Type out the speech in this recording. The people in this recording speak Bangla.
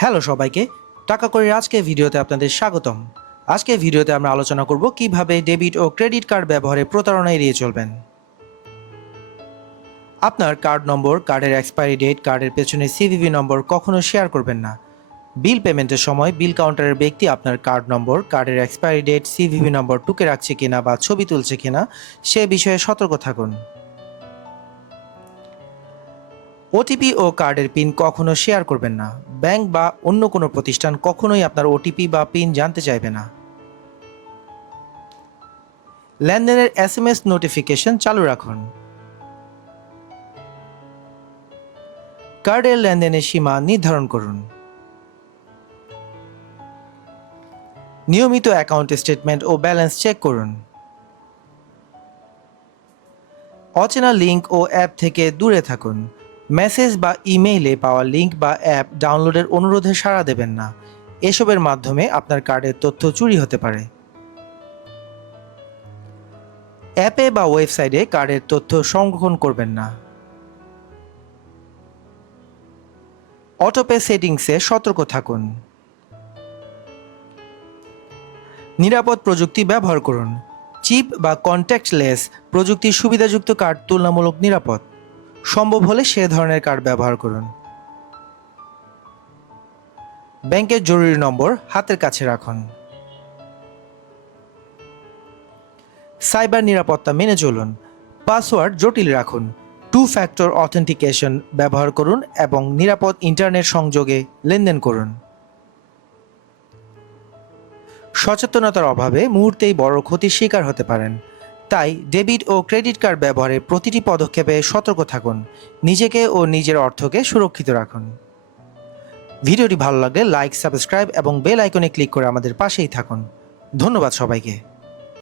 হ্যালো সবাইকে, টাকা করে আজকে ভিডিওতে আপনাদের স্বাগতম। আজকে ভিডিওতে আমরা আলোচনা করব কীভাবে ডেবিট ও ক্রেডিট কার্ড ব্যবহারে প্রতারণা এড়িয়ে চলবেন। আপনার কার্ড নম্বর, কার্ডের এক্সপায়ারি ডেট, কার্ডের পেছনে সিভিভি নম্বর কখনো শেয়ার করবেন না। বিল পেমেন্টের সময় বিল কাউন্টারের ব্যক্তি আপনার কার্ড নম্বর, কার্ডের এক্সপায়ারি ডেট, সিভিভি নম্বর টুকে রাখছে কিনা বা ছবি তুলছে কিনা সে বিষয়ে সতর্ক থাকুন। ওটিপি ও কার্ডের পিন কখনো শেয়ার করবেন না। ব্যাংক বা অন্য কোনো প্রতিষ্ঠান কখনোই আপনার ওটিপি বা পিন জানতে চাইবে না। লেনদেনের এস এম এস নোটিফিকেশন চালু রাখুন। কার্ডের লেনদেনের সীমা নির্ধারণ করুন। নিয়মিত অ্যাকাউন্ট স্টেটমেন্ট ও ব্যালেন্স চেক করুন। অচেনা লিঙ্ক ও অ্যাপ থেকে দূরে থাকুন। মেসেজ বা ইমেইলে পাওয়া লিঙ্ক বা অ্যাপ ডাউনলোডের অনুরোধে সাড়া দেবেন না। এসবের মাধ্যমে আপনার কার্ডের তথ্য চুরি হতে পারে। অ্যাপে বা ওয়েবসাইটে কার্ডের তথ্য সংরক্ষণ করবেন না। অটোপে সেটিংসে সতর্ক থাকুন। নিরাপদ প্রযুক্তি ব্যবহার করুন। চিপ বা কন্ট্যাক্টলেস প্রযুক্তির সুবিধাযুক্ত কার্ড তুলনামূলক নিরাপদ। সম্ভব হলে সে ধরনের কার্ড ব্যবহার করুন। ব্যাংকের জরুরি নম্বর হাতের কাছে রাখুন। সাইবার নিরাপত্তা মেনে চলুন। পাসওয়ার্ড জটিল রাখুন। টু ফ্যাক্টর অথেন্টিকেশন ব্যবহার করুন এবং নিরাপদ ইন্টারনেট সংযোগে লেনদেন করুন। সচেতনতার অভাবে মুহূর্তেই বড় ক্ষতির শিকার হতে পারেন। তাই ডেবিট ও ক্রেডিট কার্ড ব্যবহারে প্রতিটি পদক্ষেপে সতর্ক থাকুন, নিজেকে ও নিজের অর্থকে সুরক্ষিত রাখুন। ভিডিওটি ভালো লাগলে লাইক, সাবস্ক্রাইব এবং বেল আইকনে ক্লিক করে আমাদের পাশেই থাকুন। ধন্যবাদ সবাইকে।